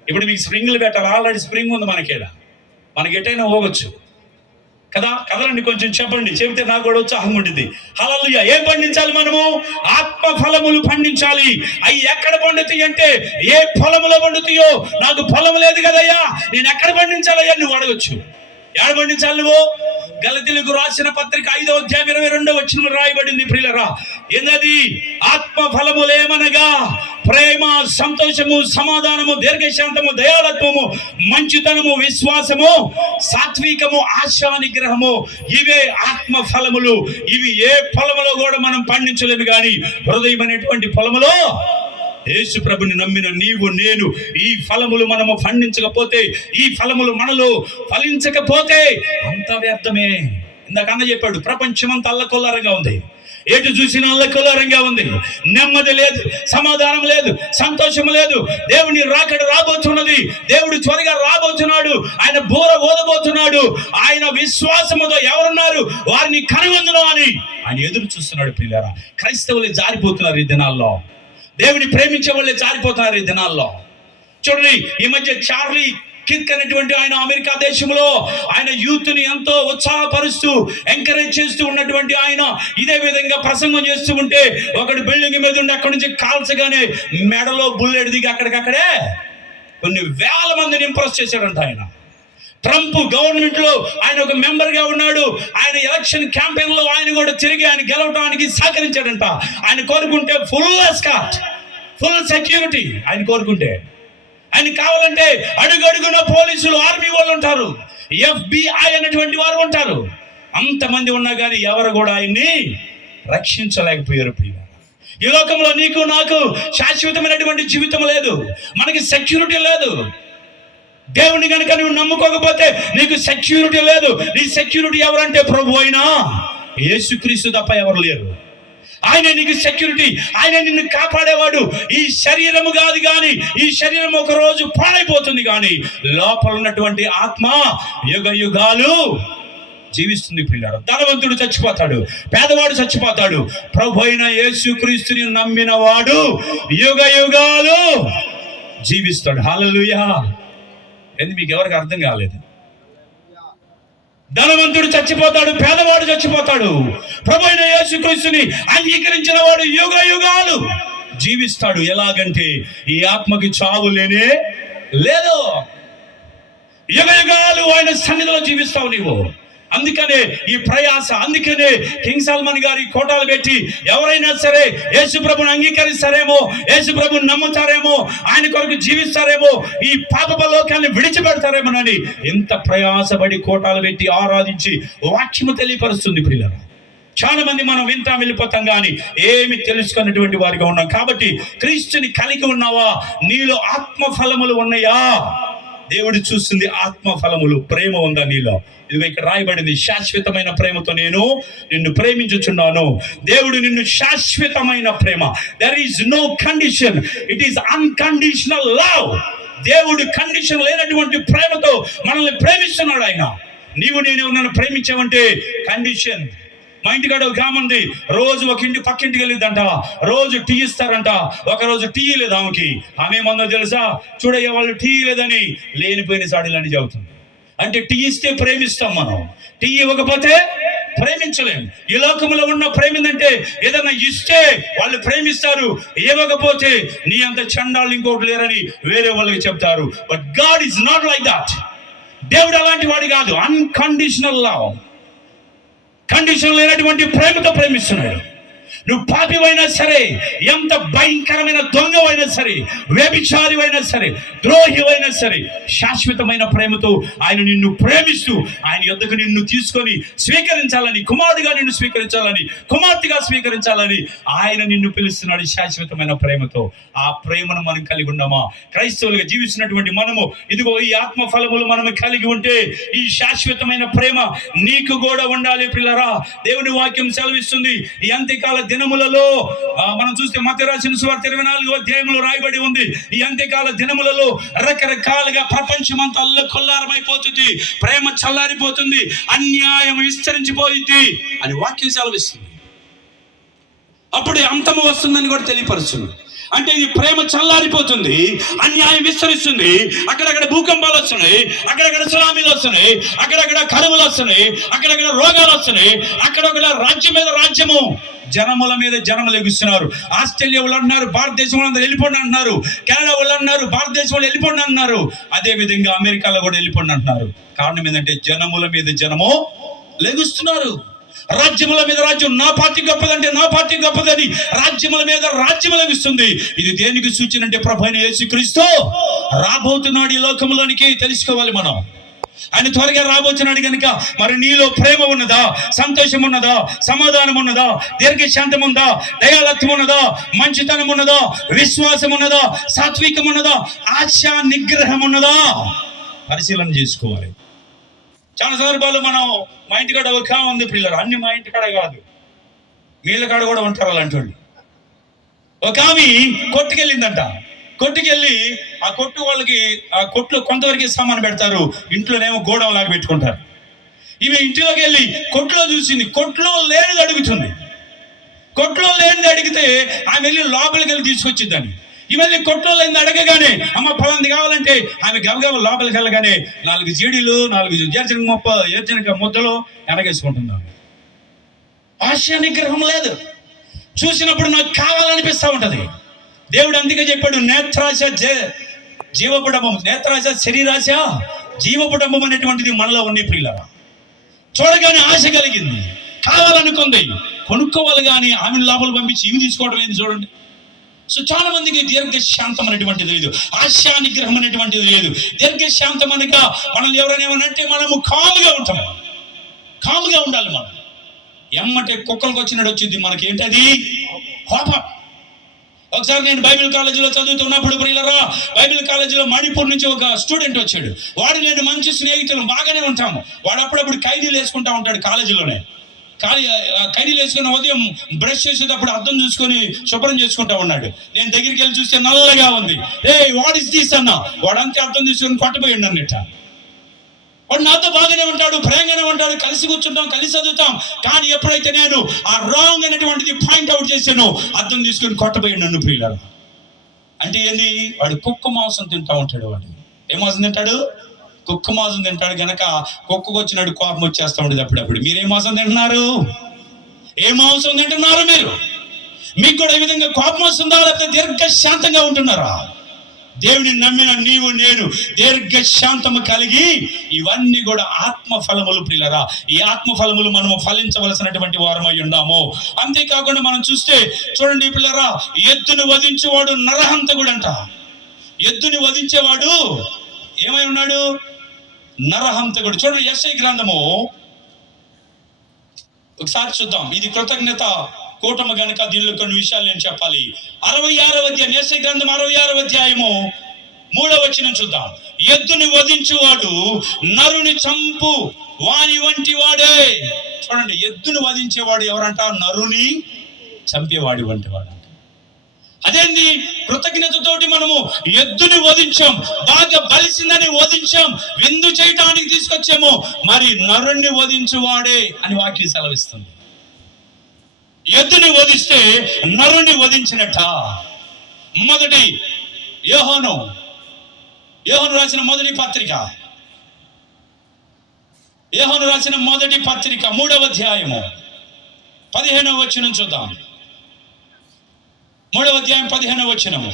ఇప్పుడు మీకు స్ప్రింగ్లు పెట్టాలి. ఆల్రెడీ స్ప్రింగ్ ఉంది మనకేడా, మనకి ఎటైనా ఊగొచ్చు కదా. కదలండి, కొంచెం చెప్పండి, చెబితే నాకు కూడా ఉత్సాహం ఉంటుంది. హల్లెలూయా. ఏం పండించాలి మనము? ఆత్మ ఫలములు పండించాలి. అవి ఎక్కడ పండుతాయి అంటే, ఏ పొలములో పండుతాయో. నాకు పొలం లేదు కదయ్యా, నేను ఎక్కడ పండించాలయ్యా నువ్వు అడగొచ్చు. ఎక్కడ పండించాలి నువ్వు? గలతీయులకు రాసిన పత్రిక 5వ అధ్యాయం 22వ వచనంలో రాయబడింది. ప్రియులారా, ఏందది? ఆత్మ ఫలములేమనగా ప్రేమ, సంతోషము, సమాధానము, దీర్ఘశాంతము, దయాళత్వము, మంచితనము, విశ్వాసము, సాత్వికము, ఆశా నిగ్రహము. ఇవే ఆత్మ ఫలములు. ఇవి ఏ పొలములో కూడా మనం పండించలేము, కానీ హృదయం అనేటువంటి పొలములో యేసు ప్రభుని నమ్మిన నీవు నేను ఈ ఫలములు మనము పండించకపోతే, ఈ ఫలములు మనలో ఫలించకపోతే అంత వ్యర్థమే. ఇందాకన్నా చెప్పాడు, ప్రపంచమంతా అల్లకొల్లారంగా ఉంది. ఎటు చూసిన అల్లకొల్లారంగా ఉంది. నెమ్మది లేదు, సమాధానం లేదు, సంతోషం లేదు. దేవుని రాకడ రాబోతున్నది. దేవుడు త్వరగా రాబోతున్నాడు. ఆయన బూర ఓదబోతున్నాడు. ఆయన విశ్వాసముతో ఎవరున్నారు వారిని కనుగొందును అని ఆయన ఎదురు చూస్తున్నాడు. ప్రియులారా, క్రైస్తవులు జారిపోతున్నారు ఈ దినాల్లో. దేవుని ప్రేమించే వాళ్ళే జారిపోతున్నారు ఈ దినాల్లో. చూడండి, ఈ మధ్య చార్లీ కిర్క్ అనేటువంటి ఆయన అమెరికా దేశంలో ఆయన యూత్ని ఎంతో ఉత్సాహపరుస్తూ ఎంకరేజ్ చేస్తూ ఉన్నటువంటి ఆయన ఇదే విధంగా ప్రసంగం చేస్తూ ఉంటే ఒకడు బిల్డింగ్ మీద ఉండి అక్కడి నుంచి కాల్చగానే మెడలో బుల్లెట్ దిగి అక్కడికక్కడే కొన్ని వేల మందిని ఇంప్రెస్ చేశాడంట ఆయన. ట్రంప్ గవర్నమెంట్ లో ఆయన ఒక మెంబర్ గా ఉన్నాడు. ఆయన ఎలక్షన్ క్యాంపెయిన్ లో ఆయన కూడా తిరిగి ఆయన గెలవడానికి సహకరించాడంట. ఆయన కోరుకుంటే ఫుల్ ఎస్కార్ట్, ఫుల్ సెక్యూరిటీ ఆయన కోరుకుంటే. ఆయన కావాలంటే అడుగడుగున పోలీసులు, ఆర్మీ వాళ్ళు ఉంటారు, FBI అనేటువంటి వారు ఉంటారు. అంతమంది ఉన్నా కానీ ఎవరు కూడా ఆయన్ని రక్షించలేకపోయారు. ఈ లోకంలో నీకు నాకు శాశ్వతమైనటువంటి జీవితం లేదు, మనకి సెక్యూరిటీ లేదు. దేవుని కనుక నువ్వు నమ్ముకోకపోతే నీకు సెక్యూరిటీ లేదు. నీ సెక్యూరిటీ ఎవరంటే ప్రభు అయినా యేసుక్రీస్తు తప్ప ఎవరు లేరు. ఆయన నీకు సెక్యూరిటీ, ఆయన నిన్ను కాపాడేవాడు. ఈ శరీరము కాదు, కానీ ఈ శరీరం ఒక రోజు పాడైపోతుంది, కానీ లోపల ఉన్నటువంటి ఆత్మ యుగ యుగాలు జీవిస్తుంది. పిల్లలు, ధనవంతుడు చచ్చిపోతాడు, పేదవాడు చచ్చిపోతాడు. ప్రభు అయిన యేసుక్రీస్తుని నమ్మిన వాడు యుగ యుగాలు జీవిస్తాడు. హల్లెలూయా. మీకు ఎవరికి అర్థం కాలేదు? ధనవంతుడు చచ్చిపోతాడు, పేదవాడు చచ్చిపోతాడు. ప్రభువైన యేసుక్రీస్తుని అంగీకరించిన వాడు యుగ యుగాలు జీవిస్తాడు. ఎలాగంటే ఈ ఆత్మకి చావు లేనే లేదు. యుగ యుగాలు ఆయన సన్నిధిలో జీవిస్తావు నీవు. అందుకనే ఈ ప్రయాస. అందుకనే కింగ్ సల్మాన్ గారి కోటాలు పెట్టి ఎవరైనా సరే యేసు ప్రభుని అంగీకరిస్తారేమో, యేసు ప్రభుని నమ్ముతారేమో, ఆయన కొరకు జీవిస్తారేమో, ఈ పాప లోకాన్ని విడిచిపెడతారేమోనని ఎంత ప్రయాసపడి కోటాలు పెట్టి ఆరాధించి వాక్యము తెలియపరుస్తుంది. ప్రియులారా, చాలా మంది మనం వింటాం, వెళ్ళిపోతాం, కానీ ఏమి తెలుసుకున్నటువంటి వారిగా ఉన్నాం. కాబట్టి క్రీస్తుని కలిగి ఉన్నావా? నీలో ఆత్మ ఫలములు ఉన్నాయా? దేవుడు చూస్తుంది ఆత్మ ఫలములు. ప్రేమ ఉందా నీలో? ఇది ఇక్కడ రాయబడింది, శాశ్వతమైన ప్రేమతో నేను నిన్ను ప్రేమించుచున్నాను. దేవుడు నిన్ను శాశ్వతమైన ప్రేమ. There is no condition, it is unconditional love. దేవుడు కండిషన్ లేనటువంటి ప్రేమతో మనల్ని ప్రేమిస్తున్నాడు ఆయన. నీవు నేను నన్ను ప్రేమించావంటే కండిషన్. మా ఇంటికాడ ఒక గ్రామం ఉంది, రోజు ఒక ఇంటి పక్కింటికి వెళ్ళిద్దంట, రోజు టీ ఇస్తారంట. ఒకరోజు టీ లేదు ఆమెకి. ఆమె ఏమన్నా తెలుసా? చూడయ్యా, వాళ్ళు టీ లేదని లేనిపోయిన సాడీలని చెబుతుంది. అంటే టీ ఇస్తే ప్రేమిస్తాం మనం, టీ ఇవ్వకపోతే ప్రేమించలేం. ఈ లోకంలో ఉన్న ప్రేమ ఏంటంటే ఏదైనా ఇస్తే వాళ్ళు ప్రేమిస్తారు, ఇవ్వకపోతే నీ అంత చండాలు ఇంకోటి లేరని వేరే వాళ్ళకి చెప్తారు. But God is not like that. దేవుడు అలాంటి వాడు కాదు. అన్కండిషనల్ లవ్, కండిషన్ లేనటువంటి ప్రేమతో ప్రేమిస్తున్నాడు. నువ్వు పాపివైనా సరే, ఎంత భయంకరమైన దొంగవైనా సరే, వ్యభిచారివైనా సరే, ద్రోహివైనా సరే, శాశ్వతమైన ప్రేమతో ఆయన నిన్ను ప్రేమిస్తూ ఆయన యొద్దకు నిన్ను తీసుకొని స్వీకరించాలని, కుమారుడిగా నిన్ను స్వీకరించాలని, కుమార్తెగా స్వీకరించాలని ఆయన నిన్ను పిలుస్తున్నాడు శాశ్వతమైన ప్రేమతో. ఆ ప్రేమను మనం కలిగి ఉన్నామా? క్రైస్తవులుగా జీవిస్తున్నటువంటి మనము ఇదిగో ఈ ఆత్మ ఫలములు మనము కలిగి ఉంటే ఈ శాశ్వతమైన ప్రేమ నీకు కూడా ఉండాలి పిల్లరా. దేవుని వాక్యం సెలవిస్తుంది, ఈ అంత్యకాల దినములలో మనం చూస్తే మత్తయి రాసిన సువార్త 24వ అధ్యాయంలో రాయబడి ఉంది, ఈ అంత్యకాల దినములలో రకరకాలుగా ప్రపంచమంతా అల్లకొల్లారమైపోతుంది, ప్రేమ చల్లారిపోతుంది, అన్యాయం విస్తరించిపోయింది అని వాక్యం సెలవిస్తుంది. అప్పుడే అంతము వస్తుందని కూడా తెలియపరుస్తుంది. అంటే ఈ ప్రేమ చల్లారిపోతుంది, అన్యాయం విస్తరిస్తుంది, అక్కడక్కడ భూకంపాలు వస్తున్నాయి, అక్కడక్కడ సునామీలు వస్తున్నాయి, అక్కడక్కడ కరువులు వస్తున్నాయి, అక్కడక్కడ రోగాలు వస్తున్నాయి, అక్కడక్కడ రాజ్యం మీద రాజ్యము, జనముల మీద జనములు ఎగుస్తున్నారు. ఆస్ట్రేలియా వాళ్ళు అంటున్నారు భారతదేశం అందరూ వెళ్ళిపోండి అంటున్నారు, కెనడా వాళ్ళు అంటున్నారు భారతదేశం వాళ్ళు వెళ్ళిపోండి అంటున్నారు, అదే విధంగా అమెరికాలో కూడా వెళ్ళిపోండి అంటున్నారు. కారణం ఏంటంటే జనముల మీద జనము లెగుస్తున్నారు. రాజ్యముల మీద రాజ్యం, నా పార్టీ గొప్పదంటే నా పార్టీ గొప్పదని రాజ్యముల మీద రాజ్యం లభిస్తుంది. ఇది దేనికి సూచన అంటే ప్రభువైన యేసుక్రీస్తు రాబోతున్నాడు ఈ లోకంలోనికి. తెలుసుకోవాలి మనం, ఆయన త్వరగా రాబోతున్నాడు కనుక మరి నీలో ప్రేమ ఉన్నదా, సంతోషం ఉన్నదా, సమాధానం ఉన్నదా, దీర్ఘశాంతం ఉందా, దయాలత్వం ఉన్నదా, మంచితనం ఉన్నదా, విశ్వాసం ఉన్నదా, సాత్వికం ఉన్నదా, ఆశా నిగ్రహం ఉన్నదా, పరిశీలన చేసుకోవాలి. చాలా సందర్భాలు మనం మా ఇంటికాడ ఒక ఉంది పిల్లలు, అన్ని మా ఇంటికాడ కాదు, వీళ్ళ కాడ కూడా ఉంటారు అలాంటి వాళ్ళు. ఒక ఆమె కొట్టుకెళ్ళిందంట. కొట్టుకెళ్ళి ఆ కొట్టు వాళ్ళకి ఆ కొట్లో కొంతవరకు సామాను పెడతారు, ఇంట్లోనేమో గోడవ లాగా పెట్టుకుంటారు. ఈమె ఇంట్లోకి వెళ్ళి కొట్లో చూసింది, కొట్లో లేనిది అడుగుతుంది. కొట్లో లేనిది అడిగితే ఆమె వెళ్ళి లోపలికి వెళ్ళి తీసుకొచ్చిందని. ఇవన్నీ కొట్లో లేని అడగగానే అమ్మ ఫలాంది కావాలంటే ఆమె గబగబ లోపలికి వెళ్ళగానే 4 జీడీలు 4 ఏర్జనక ముద్దలు ఎనగేసుకుంటుంది. ఆశ నిగ్రహం లేదు. చూసినప్పుడు నాకు కావాలనిపిస్తూ ఉంటది. దేవుడు అందుకే చెప్పాడు, నేత్రాశ జీవపుటంబం, నేత్రాశ శరీరాశ జీవపుటంబం అనేటువంటిది మనలో ఉంది పిల్లల. చూడగానే ఆశ కలిగింది, కావాలనుకుంది, కొనుక్కోవాలి కానీ ఆమెను లోపల పంపించి ఇవి తీసుకోవడం ఏంది చూడండి. సో చాలా మందికి దీర్ఘశాంతం అనేటువంటిది లేదు, ఆశా నిగ్రహం అనేటువంటిది లేదు. దీర్ఘశాంతం అనగా మనల్ని ఎవరైనా ఏమనంటే మనము కాముగా ఉంటాం, కాముగా ఉండాలి. మనం ఎమ్మటే కుక్కలకు వచ్చినట్టు వచ్చింది మనకి, ఏంటది కోపం. ఒకసారి నేను బైబిల్ కాలేజీలో చదువుతున్నప్పుడు ప్రియులరా, బైబిల్ కాలేజీలో మణిపూర్ నుంచి ఒక స్టూడెంట్ వచ్చాడు. వాడు నేను మంచి స్నేహితులు, బాగానే ఉంటాము. వాడు అప్పుడప్పుడు ఖైదీలు వేసుకుంటా ఉంటాడు కాలేజీలోనే. ఖైదీలు వేసుకున్న ఉదయం బ్రష్ చేసేటప్పుడు అద్దం చూసుకొని శుభ్రం చేసుకుంటా ఉన్నాడు. నేను దగ్గరికి వెళ్ళి చూస్తే నల్లగా ఉంది. వాట్ ఇస్ దిస్ అన్న, వాడంతే అద్దం తీసుకొని కొట్టబోయాడు అన్నట్ట. వాడు నాతో బాగానే ఉంటాడు, ప్రేమగానే ఉంటాడు, కలిసి కూర్చుంటాం, కలిసి చదువుతాం. కానీ ఎప్పుడైతే నేను ఆ రాంగ్ అనేటువంటిది పాయింట్ అవుట్ చేశాను, అద్దం తీసుకొని కొట్టబోయాడు నన్ను ప్రియులారా. అంటే ఏంది, వాడు కుక్క మాంసం తింటా ఉంటాడు. వాడు ఏ మాంసం తింటాడు? కుక్క మాంసం తింటాడు గనక కుక్కకు వచ్చినట్టు కోపం వచ్చేస్తూ ఉండేది అప్పుడప్పుడు. మీరు ఏ మాంసం తింటున్నారు? ఏ మాంసం తింటున్నారు మీరు? మీకు కూడా ఈ విధంగా కోపం వస్తుందా, లేకపోతే దీర్ఘశాంతంగా ఉంటున్నారా? దేవుని నమ్మిన నీవు నేను దీర్ఘశాంతము కలిగి, ఇవన్నీ కూడా ఆత్మ ఫలములు పిల్లరా. ఈ ఆత్మ ఫలములు మనము ఫలించవలసినటువంటి వారమై ఉన్నాము. అంతేకాకుండా మనం చూస్తే చూడండి పిల్లరా, ఎద్దును వధించేవాడు నరహంతకుడు అంట. ఎద్దుని వధించేవాడు ఏమై ఉన్నాడు? నరహంతకుడు. చూడండి యెషయా గ్రంథము ఒకసారి చూద్దాం. ఇది కృతజ్ఞత కూటమి గనక దీనిలో కొన్ని విషయాలు నేను చెప్పాలి. 66వ అధ్యాయం, యెషయా గ్రంథం 66వ అధ్యాయము 3వ వచనం చూద్దాం. ఎద్దుని వధించువాడు నరుని చంపు వాని వంటి వాడే. చూడండి, ఎద్దుని వధించేవాడు ఎవరంట? నరుని చంపేవాడి వంటి వాడు. అదేంటి? కృతజ్ఞతతోటి మనము ఎద్దుని వధించాం, బాగా బలిసిందని వధించాం, విందు చేయటానికి తీసుకొచ్చాము, మరి నరుణ్ణి వధించువాడే అని వాక్యం సెలవిస్తుంది. ఎద్దుని వధిస్తే నరుణ్ణి వధించినట్ట. మొదటి యోహాను రాసిన మొదటి పత్రిక, యోహాను రాసిన మొదటి పత్రిక 3వ అధ్యాయము 15వ వచనం చూద్దాం. 3వ అధ్యాయం 15వ వచనము.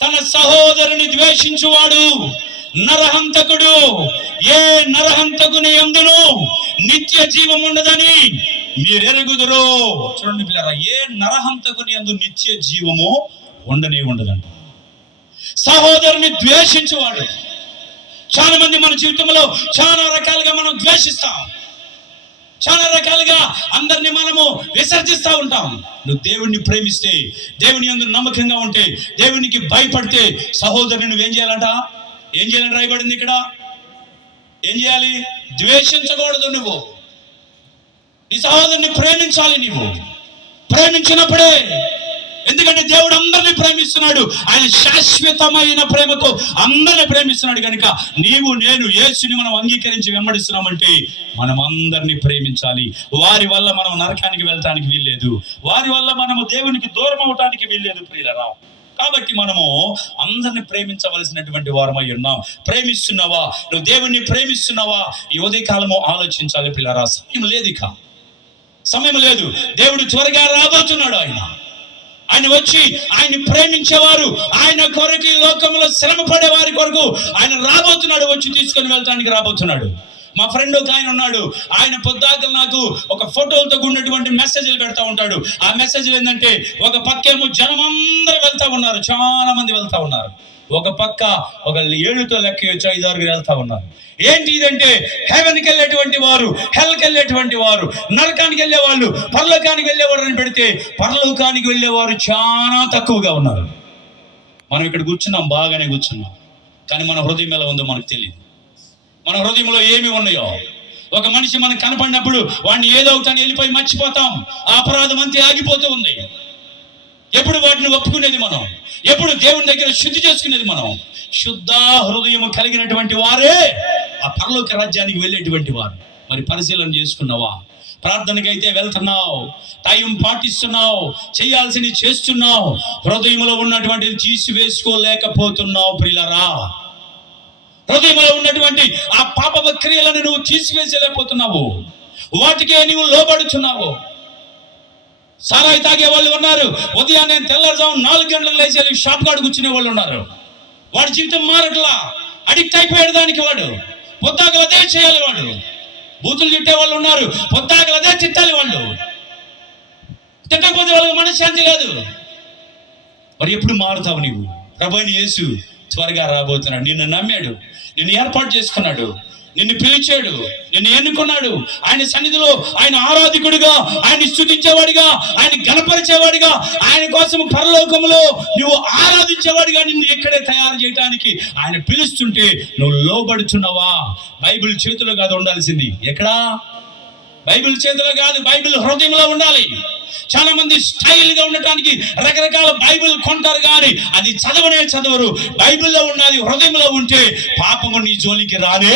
తన సహోదరుని ద్వేషించువాడు నరహంతకుడు, ఏ నరహంతకుని యందును నిత్య జీవం ఉండదని మీరెరుగుదురు. చూడండి పిల్లరా, ఏ నరహంతకుని యందు నిత్య జీవము ఉండనే ఉండదంట. సహోదరుని ద్వేషించేవాడు. చాలా మంది మన జీవితంలో చాలా రకాలుగా మనం ద్వేషిస్తాం, చాలా రకాలుగా అందరినీ మనము విసర్జిస్తూ ఉంటాం. నువ్వు దేవుణ్ణి ప్రేమిస్తే, దేవుని యందు నమ్మకంగా ఉంటే, దేవునికి భయపడితే సహోదరుని నువ్వేం చేయాలంట? ఏం చేయాలని రాయబడింది ఇక్కడ? ఏం చేయాలి? ద్వేషించకూడదు. నువ్వు నీ సహోదరుని ప్రేమించాలి. నీవు ప్రేమించినప్పుడే, ఎందుకంటే దేవుడు అందరినీ ప్రేమిస్తున్నాడు. ఆయన శాశ్వతమైన ప్రేమతో అందరినీ ప్రేమిస్తున్నాడు కనుక నీవు నేను యేసుని మనం అంగీకరించి వెంబడిస్తున్నామంటే మనం అందరినీ ప్రేమించాలి. వారి వల్ల మనం నరకానికి వెళ్ళటానికి వీల్లేదు, వారి వల్ల మనము దేవునికి దూరం అవటానికి వీల్లేదు ప్రియులరా. కాబట్టి మనము అందరిని ప్రేమించవలసినటువంటి వారమై ఉన్నాం. ప్రేమిస్తున్నావా? నువ్వు దేవుణ్ణి ప్రేమిస్తున్నావా? ఈ ఉదయకాలము ఆలోచించాలి పిల్లరా. సమయం లేదు, ఇక సమయం లేదు. దేవుడు త్వరగా రాబోతున్నాడు. ఆయన వచ్చి ఆయన్ని ప్రేమించేవారు, ఆయన కొరకు ఈ లోకంలో శ్రమ పడే వారి కొరకు ఆయన రాబోతున్నాడు. వచ్చి తీసుకొని వెళ్ళటానికి రాబోతున్నాడు. మా ఫ్రెండ్ ఒక ఆయన ఉన్నాడు. ఆయన పొద్దాక నాకు ఒక ఫోటోలతో ఉన్నటువంటి మెసేజ్లు పెడతా ఉంటాడు. ఆ మెసేజ్లు ఏంటంటే, ఒక పక్కేమో జనం అందరూ వెళ్తా ఉన్నారు, చాలా మంది వెళ్తా ఉన్నారు. ఒక పక్క ఒక 7తో లెక్క 5-6 వెళ్తా ఉన్నారు. ఏంటి ఇదంటే, హెవెన్కి వెళ్ళేటువంటి వారు, హెల్కి వెళ్ళేటువంటి వారు, నరకానికి వెళ్ళేవాళ్ళు, పరలోకానికి వెళ్ళేవారు అని పెడితే పరలోకానికి వెళ్ళేవారు చాలా తక్కువగా ఉన్నారు. మనం ఇక్కడ కూర్చున్నాం, బాగానే కూర్చున్నాం, కానీ మన హృదయం ఎలా ఉందో మనకు తెలియదు. మన హృదయంలో ఏమి ఉన్నాయో. ఒక మనిషి మనకు కనపడినప్పుడు వాడిని ఏదో ఒకటి వెళ్ళిపోయి మర్చిపోతాం. ఆ అపరాధం అంతే ఆగిపోతూ ఉంది. ఎప్పుడు వాటిని ఒప్పుకునేది మనం? ఎప్పుడు దేవుని దగ్గర శుద్ధి చేసుకునేది మనం? శుద్ధ హృదయం కలిగినటువంటి వారే ఆ పరలోక రాజ్యానికి వెళ్ళేటువంటి వారు. మరి పరిశీలన చేసుకున్నావా? ప్రార్థనకైతే వెళ్తున్నావు, టైం పాటిస్తున్నావు, చేయాల్సింది చేస్తున్నావు, హృదయంలో ఉన్నటువంటిది తీసివేసుకోలేకపోతున్నావు ప్రియులరా. హృదయంలో ఉన్నటువంటి ఆ పాప క్రియలను నువ్వు తీసివేసేలేకపోతున్నావు, వాటికే నువ్వు లోబడుతున్నావు. సారాయి తాగే వాళ్ళు ఉన్నారు. ఉదయాన్నే తెల్లజాము 4 గంటలకు లేచి షాప్ కాడ కూర్చునే వాళ్ళు ఉన్నారు. వాడి జీవితం మారట్లా, అడిక్ట్ అయిపోయాడు దానికి. వాడు పొద్దాకలు అదే చేయాలి. వాడు బూతులు తిట్టే వాళ్ళు ఉన్నారు, పొద్దాకలు అదే తిట్టాలి. వాళ్ళు తిట్టకపోతే వాళ్ళకి మనశ్శాంతి లేదు. మరి ఎప్పుడు మారుతావు నీవు? ప్రభువైన యేసు త్వరగా రాబోతున్నాడు. నిన్ను నమ్మాడు, నిన్ను ఏర్పాటు చేసుకున్నాడు, నిన్ను పిలిచాడు, నిన్ను ఎన్నుకున్నాడు. ఆయన సన్నిధిలో ఆయన ఆరాధకుడిగా, ఆయన స్తుతించేవాడిగా, ఆయన గణపరిచేవాడిగా, ఆయన కోసం పరలోకములో నువ్వు ఆరాధించేవాడిగా నిన్ను ఇక్కడే తయారు చేయడానికి ఆయన పిలుస్తుంటే నువ్వు లోబడుచున్నావా? బైబిల్ చేతిలో కాదు ఉండాల్సింది. ఎక్కడా? బైబిల్ చేతిలో కాదు, బైబిల్ హృదయంలో ఉండాలి. చాలా మంది స్టైల్ గా ఉండటానికి రకరకాల బైబిల్ కొంటారు, కానీ అది చదవరు. బైబిల్లో ఉన్నది హృదయంలో ఉంటే పాపము నీ జోలికి రాదు.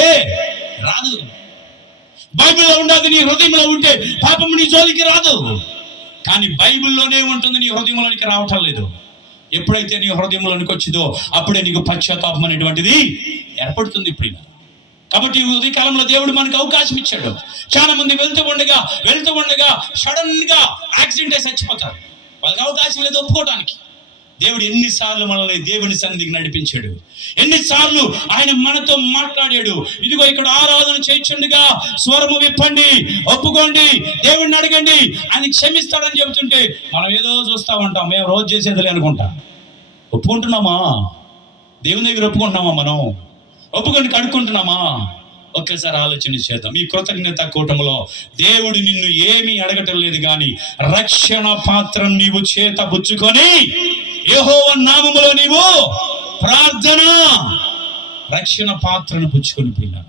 బైబిల్లో ఉన్నది నీ హృదయంలో ఉంటే పాపము నీ జోలికి రాదు. కానీ బైబిల్లోనే ఉంటుంది, నీ హృదయంలోనికి రావటం లేదు. ఎప్పుడైతే నీ హృదయంలోనికి వచ్చిందో అప్పుడే నీకు పశ్చాత్తాపం అనేటువంటిది ఏర్పడుతుంది. ఇప్పుడు కాబట్టి ఈ కాలంలో దేవుడు మనకు అవకాశం ఇచ్చాడు. చాలా మంది వెళ్తూ ఉండగా సడన్ గా యాక్సిడెంట్ అయి చచ్చిపోతారు. వాళ్ళకి అవకాశం లేదు ఒప్పుకోవడానికి. దేవుడు ఎన్నిసార్లు మనల్ని దేవుని సన్నిధికి నడిపించాడు, ఎన్నిసార్లు ఆయన మనతో మాట్లాడాడు. ఇదిగో ఇక్కడ ఆరాధన చేయించుండగా స్వరము విప్పండి, ఒప్పుకోండి, దేవుడిని అడగండి, ఆయన క్షమిస్తాడని చెబుతుంటే మనం ఏదో చూస్తా ఉంటాం. మేము రోజు చేసేదిలే అనుకుంటా. ఒప్పుకుంటున్నామా? దేవుని దగ్గర ఒప్పుకుంటున్నామా? మనం ఒప్పుకొని కడుక్కుంటున్నామా? ఒక్కసారి ఆలోచన చేద్దాం. ఈ కృతజ్ఞత కూటములో దేవుడు నిన్ను ఏమీ అడగటం లేదు, కానీ రక్షణ పాత్రం నీవు చేత పుచ్చుకొని యెహోవా నామములో నీవు ప్రార్థన, రక్షణ పాత్రను పుచ్చుకొని పోయినా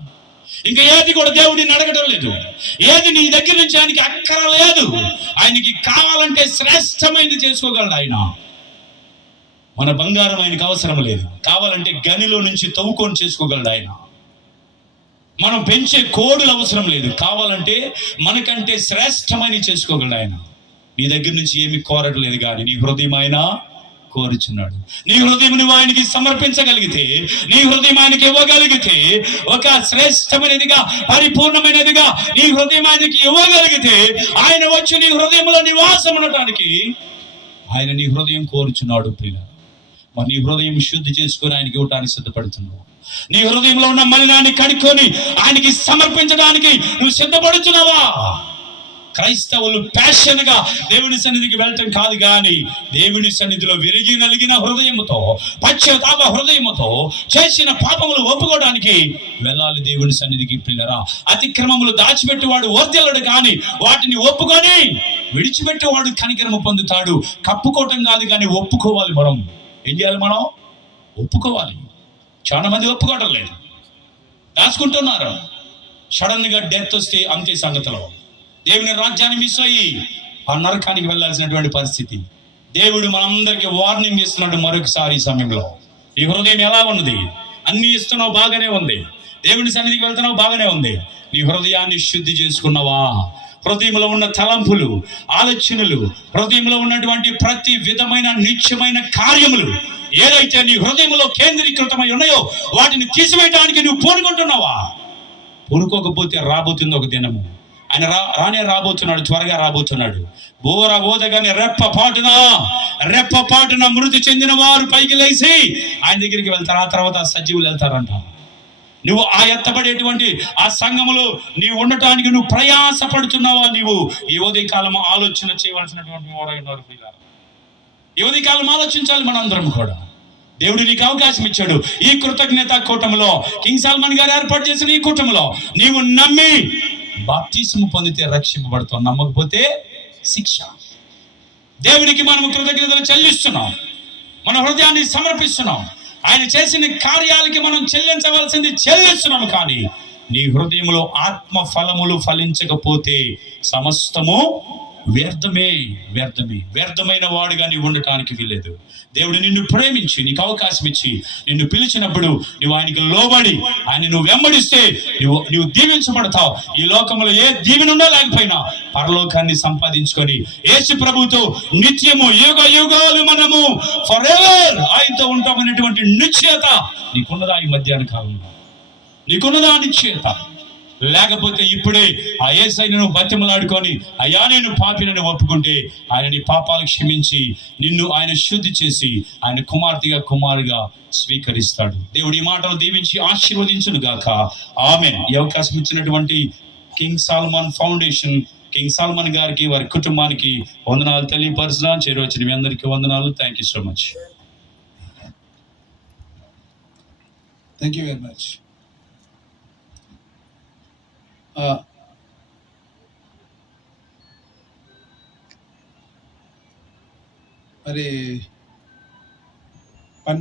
ఇంకా ఏది కూడా దేవుడిని అడగటం లేదు. ఏది నీ దగ్గర నుంచి ఆయనకి అక్కర లేదు. ఆయనకి కావాలంటే శ్రేష్టమైనది చేసుకోగలడు ఆయన. మన బంగారం ఆయనకు అవసరం లేదు. కావాలంటే గనిలో నుంచి తవ్వుకొని చేసుకోగలడు ఆయన. మనం పెంచే కోడులు అవసరం లేదు. కావాలంటే మనకంటే శ్రేష్టమైన చేసుకోగలడు ఆయన. నీ దగ్గర నుంచి ఏమి కోరట్లేదు, కానీ నీ హృదయం ఆయన కోరుచున్నాడు. నీ హృదయం నువ్వు ఆయనకి సమర్పించగలిగితే, నీ హృదయం ఆయనకి ఇవ్వగలిగితే, ఒక శ్రేష్టమైనదిగా పరిపూర్ణమైనదిగా నీ హృదయం ఆయనకి ఇవ్వగలిగితే, ఆయన వచ్చి నీ హృదయంలో నివాసం ఉండటానికి ఆయన నీ హృదయం కోరుచున్నాడు. ప్రియ, మరి నీ హృదయం శుద్ధి చేసుకొని ఆయనకి ఇవ్వటానికి సిద్ధపడుతున్నావు. నీ హృదయంలో ఉన్న మలినాన్ని కడుక్కొని ఆయనకి సమర్పించడానికి నువ్వు సిద్ధపడుతున్నావా? క్రైస్తవులు ప్యాషన్ గా దేవుని సన్నిధికి వెళ్ళటం కాదు, కానీ దేవుని సన్నిధిలో విరిగి నలిగిన హృదయముతో, పశ్చాత్తాప హృదయముతో చేసిన పాపములు ఒప్పుకోవడానికి వెళ్ళాలి దేవుని సన్నిధికి. పిల్లరా, అతిక్రమములు దాచిపెట్టేవాడు వర్ధిల్లడు, కానీ వాటిని ఒప్పుకొని విడిచిపెట్టేవాడు కనికరము పొందుతాడు. కప్పుకోవటం కాదు, కానీ ఒప్పుకోవాలి. మనం ఏం చేయాలి? మనం ఒప్పుకోవాలి. చాలా మంది ఒప్పుకోవడం లేదు, దాచుకుంటున్నారు. సడన్ గా డెత్ వస్తే అంతే సంగతిలో దేవుని రాజ్యాన్ని మిస్ అయ్యి ఆ నరకానికి వెళ్ళాల్సినటువంటి పరిస్థితి. దేవుడు మనందరికీ వార్నింగ్ ఇస్తున్నాడు మరొకసారి ఈ సమయంలో. ఈ హృదయం ఎలా ఉన్నది? అన్ని ఇస్తున్నావు, బాగానే ఉంది. దేవుని సన్నిధికి వెళ్తున్నావు, బాగానే ఉంది. నీ హృదయాన్ని శుద్ధి చేసుకున్నావా? హృదయంలో ఉన్న తలంపులు, ఆలోచనలు, హృదయంలో ఉన్నటువంటి ప్రతి విధమైన నిత్యమైన కార్యములు ఏదైతే నీ హృదయంలో కేంద్రీకృతమై ఉన్నాయో వాటిని తీసివేయడానికి నువ్వు పూనుకుంటున్నావా? పూనుకోకపోతే రాబోతుంది ఒక దినము. ఆయన రాబోతున్నాడు, త్వరగా రాబోతున్నాడు. బోర ఓదగానే రెప్ప పాటున మృతి చెందిన వారు పైకి లేచి ఆయన దగ్గరికి వెళ్తారు. ఆ తర్వాత సజీవులు వెళ్తారంట. నువ్వు ఆ ఎత్తబడేటువంటి ఆ సంఘములో నీవు ఉండటానికి నువ్వు ప్రయాసపడుతున్నావా? నీవు ఈ ఉదయకాలం ఆలోచన చేయవలసినటువంటి వారు. ఈ ఉదయకాలం ఆలోచించాలి మనందరం కూడా. దేవుడు నీకు అవకాశం ఇచ్చాడు. ఈ కృతజ్ఞత కూటమిలో, కింగ్ సాల్మన్ గారు ఏర్పాటు చేసిన ఈ కూటమిలో నీవు నమ్మి బాప్తిస్ము పొందితే రక్షింపబడతావు, నమ్మకపోతే శిక్ష. దేవునికి మనం కృతజ్ఞతలు చెల్లిస్తున్నాం, మన హృదయాన్ని సమర్పిస్తున్నాం. ఆయన చేసిన కార్యాలకి మనం చెల్లించవలసింది చెల్లిస్తున్నాము. కానీ నీ హృదయంలో ఆత్మ ఫలములు ఫలించకపోతే సమస్తము వ్యర్థమైన వాడుగా నీవు ఉండటానికి వీలేదు. దేవుడు నిన్ను ప్రేమించి నీకు అవకాశం ఇచ్చి నిన్ను పిలిచినప్పుడు నువ్వు ఆయనకి లోబడి ఆయన నువ్వు వెంబడిస్తే నువ్వు దీవించబడతావు. ఈ లోకంలో ఏ దీవెనుండా లేకపోయినా పరలోకాన్ని సంపాదించుకొని యేసు ప్రభుతో నిత్యము యుగ యుగాలు మనము ఫరెవర్ ఆయనతో ఉంటామనేటువంటి నిశ్చయత నీకున్నదా? ఈ మధ్యాహ్న కాలంలో నీకున్నదా నిశ్చయత? లేకపోతే ఇప్పుడే ఆ యేసయ్యను నువ్వు బతిమలాడుకొని అయ్యా నేను పాపినని ఒప్పుకుంటే ఆయన నీ పాపాలు క్షమించి నిన్ను ఆయన శుద్ధి చేసి ఆయన కుమారుగా స్వీకరిస్తాడు. దేవుడి ఈ మాటలు దీవించి ఆశీర్వదించును గాక. ఆమేన్. ఈ అవకాశం ఇచ్చినటువంటి king Solomon foundation, king Solomon గారికి, వారి కుటుంబానికి వందనాలు తెలియపరుచున్నా. చేరవచ్చిన మీ అందరికీ వందనాలు. Thank you so much. Thank you very much. మరి